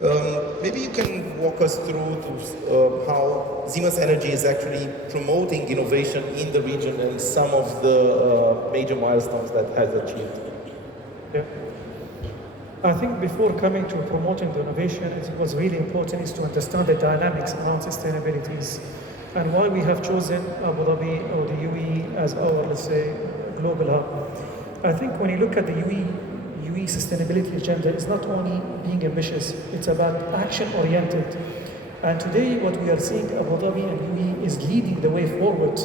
Maybe you can walk us through how Siemens Energy is actually promoting innovation in the region and some of the major milestones that has achieved. Yeah. I think before coming to promoting the innovation, it was really important is to understand the dynamics around sustainability and why we have chosen Abu Dhabi or the UAE as our, let's say, global hub. I think when you look at the UAE sustainability agenda, it's not only being ambitious, it's about action-oriented. And today what we are seeing, Abu Dhabi and UAE is leading the way forward.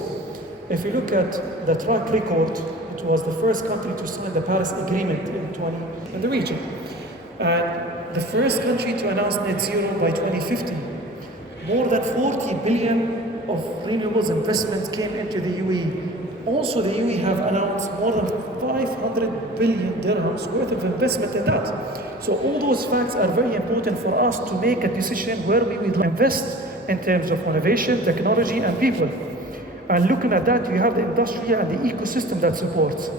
If you look at the track record, it was the first country to sign the Paris Agreement in the region. And the first country to announce net zero by 2050. More than 40 billion of renewables investments came into the UAE. Also, the UAE have announced more than 500 billion dirhams worth of investment in that. So all those facts are very important for us to make a decision where we will invest in terms of innovation, technology, and people. And looking at that, you have the industry and the ecosystem that supports.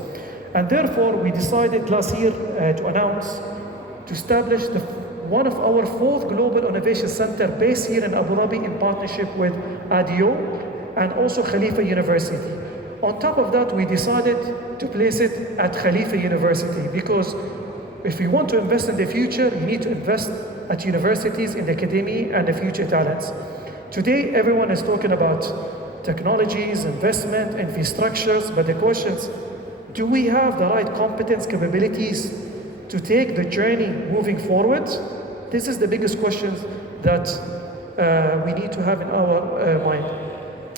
And therefore, we decided last year to establish one of our 4th Global Innovation Center based here in Abu Dhabi in partnership with ADGM and also Khalifa University. On top of that, we decided to place it at Khalifa University because if you want to invest in the future, you need to invest at universities in the academia and the future talents. Today, everyone is talking about technologies, investment, infrastructures, but the question is, do we have the right competence, capabilities to take the journey moving forward? This is the biggest question that we need to have in our mind.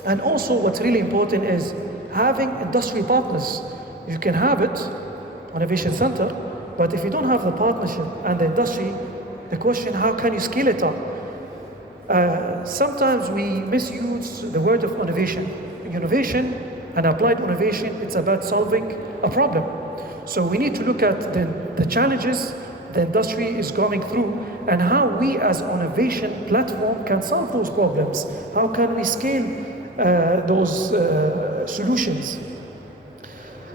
And also what's really important is having industry partners. You can have it, innovation center, but if you don't have the partnership and the industry, the question, how can you scale it up? Sometimes we misuse the word of innovation. Innovation and applied innovation, it's about solving a problem. So we need to look at the challenges the industry is going through and how we as innovation platform can solve those problems. How can we scale those solutions?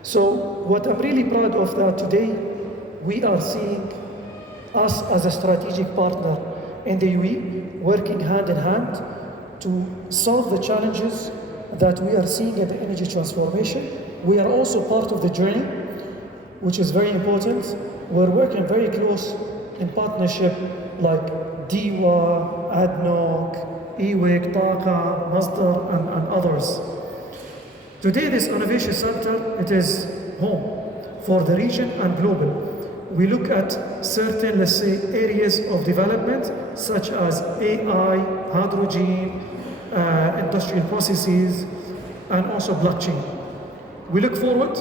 So what I'm really proud of that today, we are seeing us as a strategic partner in the UAE, working hand in hand to solve the challenges that we are seeing in the energy transformation. We are also part of the journey, which is very important. We're working very close in partnership like DIWA, ADNOC, EWIC, TAQA, Masdar, and others. Today, this innovation center, it is home for the region and global. We look at certain, let's say, areas of development, such as AI, hydrogen, industrial processes, and also blockchain. We look forward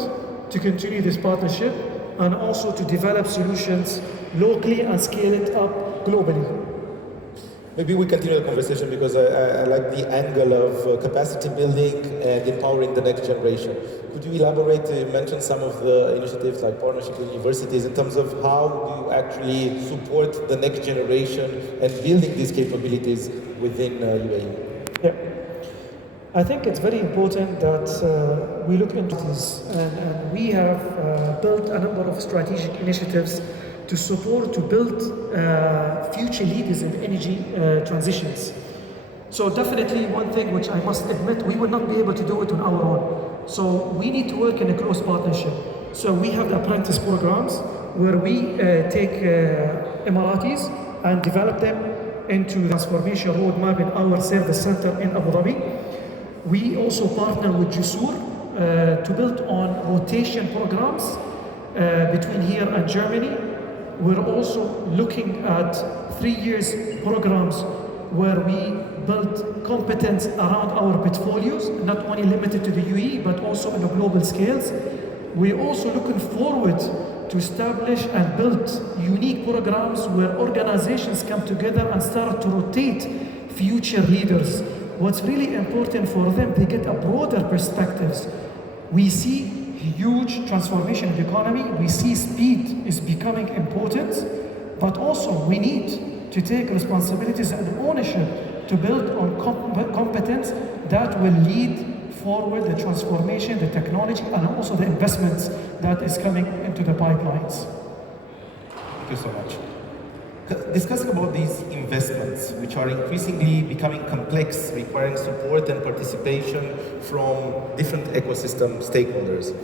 to continue this partnership and also to develop solutions locally and scale it up globally. Maybe we continue the conversation because I like the angle of capacity building and empowering the next generation. Could you elaborate? You mentioned some of the initiatives like partnership with universities in terms of how do you actually support the next generation and building these capabilities within UAE? Yeah. I think it's very important that we look into this and we have built a number of strategic initiatives to support, to build future leaders in energy transitions. So definitely one thing which I must admit, we will not be able to do it on our own. So we need to work in a close partnership. So we have the apprentice programs where we take Emiratis and develop them into the transformation roadmap in our service center in Abu Dhabi. We also partner with Jusur to build on rotation programs between here and Germany. We're also looking at 3 years programs where we build competence around our portfolios, not only limited to the UAE, but also on a global scales. We're also looking forward to establish and build unique programs where organizations come together and start to rotate future leaders. What's really important for them, they get a broader perspectives. We see huge transformation in the economy. We see speed is becoming important, but also we need to take responsibilities and ownership to build on competence that will lead forward the transformation, the technology, and also the investments that is coming into the pipelines. Thank you so much. Discussing about these investments, which are increasingly becoming complex, requiring support and participation from different ecosystem stakeholders.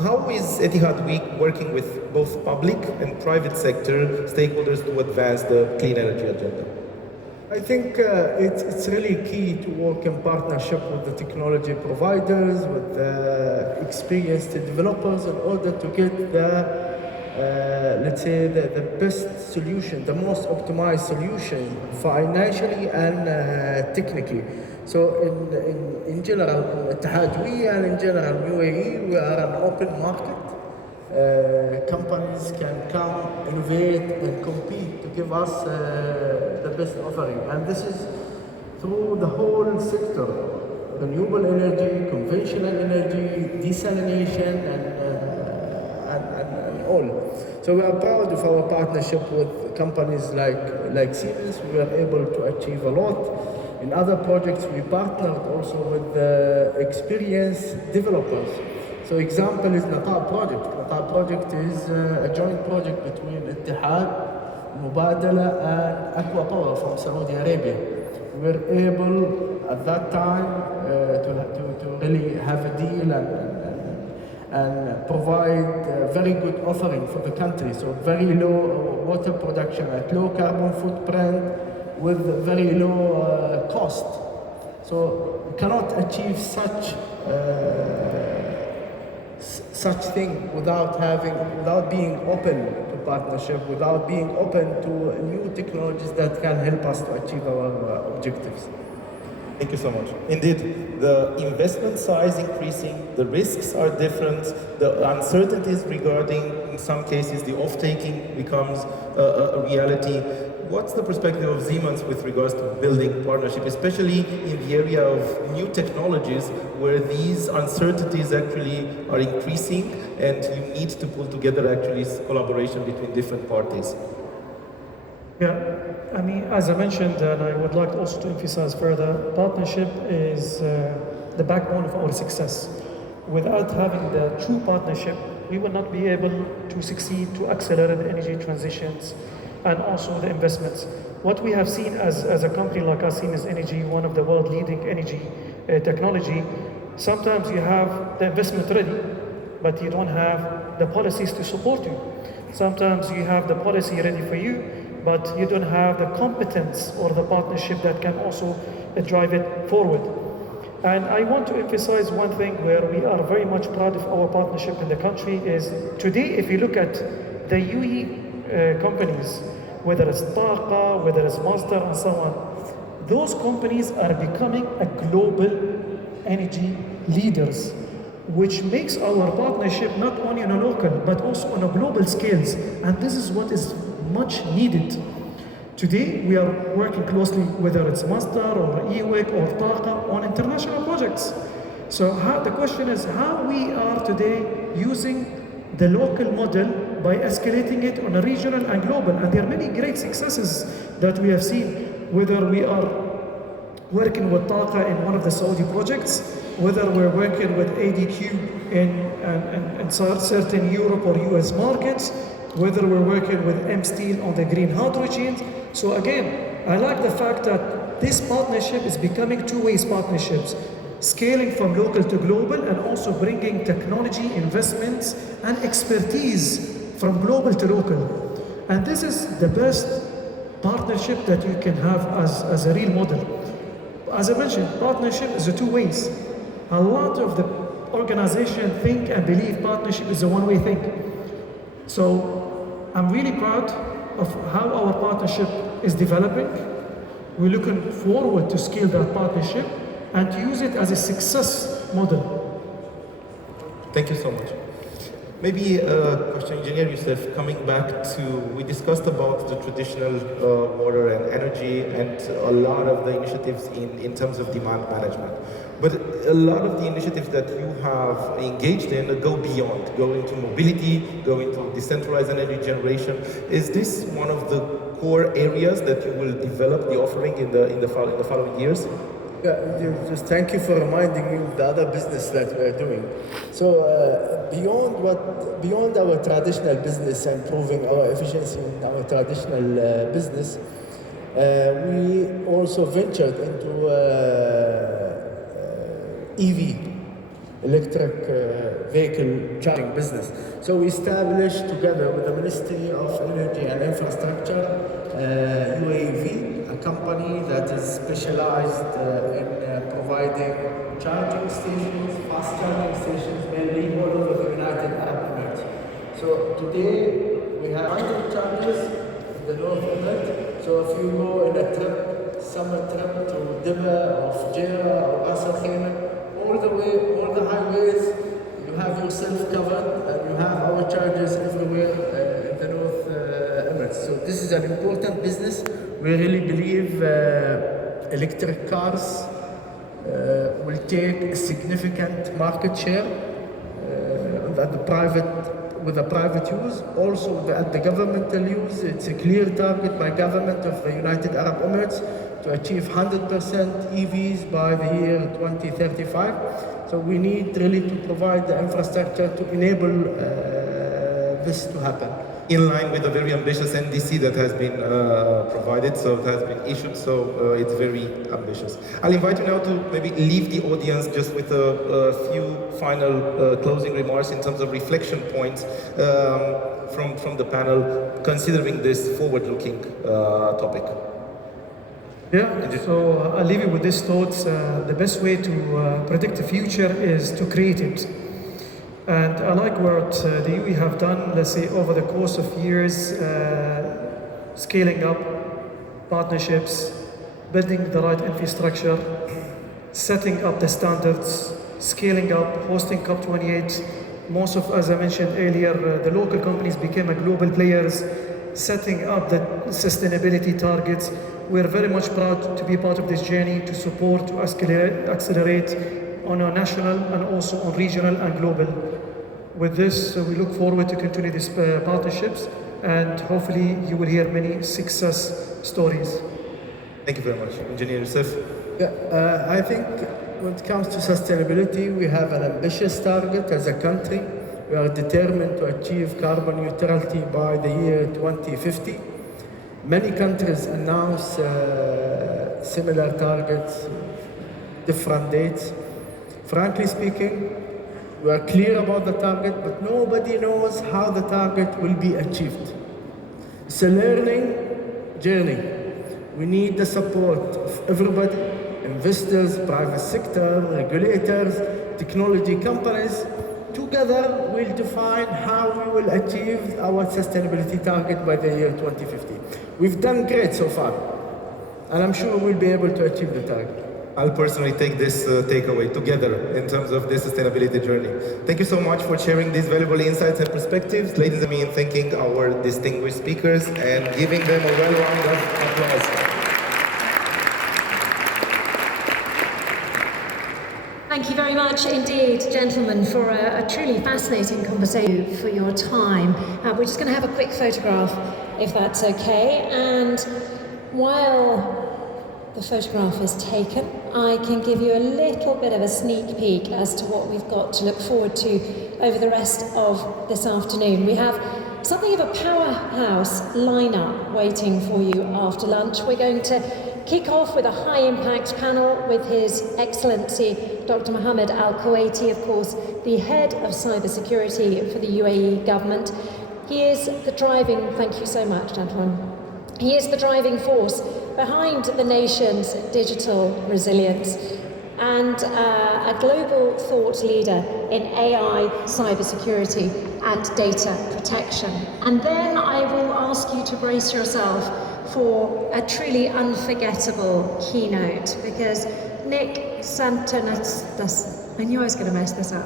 How is Etihad Week working with both public and private sector stakeholders to advance the clean energy agenda? I think it's really key to work in partnership with the technology providers, with the experienced developers in order to get let's say, the best solution, the most optimized solution financially and technically. So in general, in Etihad, and in general UAE, we are an open market. Companies can come, innovate and compete to give us the best offering. And this is through the whole sector, renewable energy, conventional energy, desalination and all. So we are proud of our partnership with companies like Siemens. We were able to achieve a lot. In other projects, we partnered also with experienced developers. So example is Naqa project. Naqa project is a joint project between Etihad, Mubadala and Aqua Power from Saudi Arabia. We were able at that time to really have a deal and provide a very good offering for the country. So very low water production at low carbon footprint with very low cost. So we cannot achieve such thing without being open to partnership, without being open to new technologies that can help us to achieve our objectives. Thank you so much. Indeed, the investment size increasing, the risks are different, the uncertainties regarding, in some cases, the off-taking becomes a reality. What's the perspective of Siemens with regards to building partnership, especially in the area of new technologies where these uncertainties actually are increasing and you need to pull together actually collaboration between different parties? Yeah, I mean, as I mentioned, and I would like also to emphasize further, partnership is the backbone of our success. Without having the true partnership, we will not be able to succeed to accelerate the energy transitions and also the investments. What we have seen as a company like us, Siemens Energy, one of the world leading energy technology, sometimes you have the investment ready, but you don't have the policies to support you. Sometimes you have the policy ready for you, but you don't have the competence or the partnership that can also drive it forward. And I want to emphasize one thing where we are very much proud of our partnership in the country is today, if you look at the UAE companies, whether it's Taqa, whether it's Mazda and so on, those companies are becoming a global energy leaders, which makes our partnership not only on a local, but also on a global scales. And this is what is much needed. Today, we are working closely, whether it's Mazda or EWEC or Taqa, on international projects. So the question is how we are today using the local model by escalating it on a regional and global. And there are many great successes that we have seen, whether we are working with Taqa in one of the Saudi projects, whether we're working with ADGM in certain Europe or US markets, whether we're working with M-Steel on the green hydrogen. So again, I like the fact that this partnership is becoming two-way partnerships, scaling from local to global and also bringing technology, investments and expertise from global to local. And this is the best partnership that you can have as a real model. As I mentioned, partnership is a two ways. A lot of the organization think and believe partnership is a one-way thing. So I'm really proud of how our partnership is developing. We're looking forward to scale that partnership and to use it as a success model. Thank you so much. Maybe a question, Engineer Youssef, coming back to, we discussed about the traditional water and energy and a lot of the initiatives in terms of demand management. But a lot of the initiatives that you have engaged in go beyond, go into mobility, go into decentralized energy generation. Is this one of the core areas that you will develop the offering in the following years? Just thank you for reminding me of the other business that we're doing. So beyond our traditional business and improving our efficiency in our traditional business, we also ventured into EV, electric vehicle charging business. So we established together with the Ministry of Energy and Infrastructure, UAV, a company that is specialized in providing charging stations, fast charging stations, mainly all over the United Arab Emirates. So today we have 100 chargers in the North Emirates. So if you go in a trip, summer trip to Dhabi or Fujairah or Ras Al Khaimah, all the highways, you have yourself covered and you have our chargers everywhere in the North Emirates. So this is an important business. We really believe electric cars will take a significant market share with the private use. Also at the governmental use, it's a clear target by government of the United Arab Emirates to achieve 100% EVs by the year 2035. So we need really to provide the infrastructure to enable this to happen. In line with the very ambitious NDC that has been provided, so it has been issued, so it's very ambitious. I'll invite you now to maybe leave the audience just with a few final closing remarks in terms of reflection points from the panel, considering this forward-looking topic. Yeah, so I'll leave you with these thoughts. The best way to predict the future is to create it. And I like what the UAE have done, let's say, over the course of years, scaling up partnerships, building the right infrastructure, setting up the standards, scaling up, hosting COP28. Most of, as I mentioned earlier, the local companies became a global players, setting up the sustainability targets. We're very much proud to be part of this journey, to support, to accelerate on a national and also on regional and global. With this, we look forward to continue these partnerships, and hopefully you will hear many success stories. Thank you very much. Engineer Youssef. Yeah, I think when it comes to sustainability, we have an ambitious target as a country. We are determined to achieve carbon neutrality by the year 2050. Many countries announce similar targets, different dates. Frankly speaking, we are clear about the target, but nobody knows how the target will be achieved. It's a learning journey. We need the support of everybody, investors, private sector, regulators, technology companies. Together, we'll define how we will achieve our sustainability target by the year 2050. We've done great so far, and I'm sure we'll be able to achieve the target. I'll personally take this takeaway together in terms of this sustainability journey. Thank you so much for sharing these valuable insights and perspectives. Ladies and gentlemen, thanking our distinguished speakers and giving them a well-rounded applause. Thank you very much indeed, gentlemen, for a truly fascinating conversation, for your time. We're just going to have a quick photograph, if that's okay. And while the photograph is taken, I can give you a little bit of a sneak peek as to what we've got to look forward to over the rest of this afternoon. We have something of a powerhouse lineup waiting for you after lunch. We're going to kick off with a high-impact panel with His Excellency Dr. Mohammed Al Kuwaiti, of course, the head of cybersecurity for the UAE government. He is the driving, thank you so much, gentlemen. He is the driving force behind the nation's digital resilience and a global thought leader in AI, cybersecurity and data protection. And then I will ask you to brace yourself for a truly unforgettable keynote, because Nick Santanastas, I knew I was going to mess this up.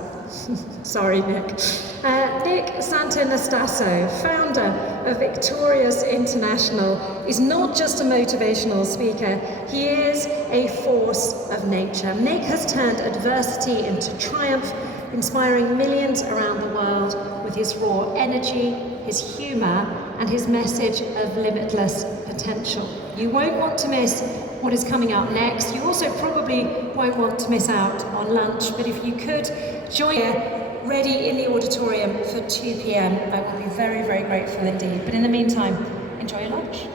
Sorry, Nick. Nick Santanastas, founder of Victorious International, is not just a motivational speaker, he is a force of nature. Nick has turned adversity into triumph, inspiring millions around the world with his raw energy, his humour and his message of limitless potential. You won't want to miss what is coming up next. You also probably won't want to miss out on lunch, but if you could join here, ready in the auditorium for 2 p.m, I will be very, very grateful indeed. But in the meantime, enjoy your lunch.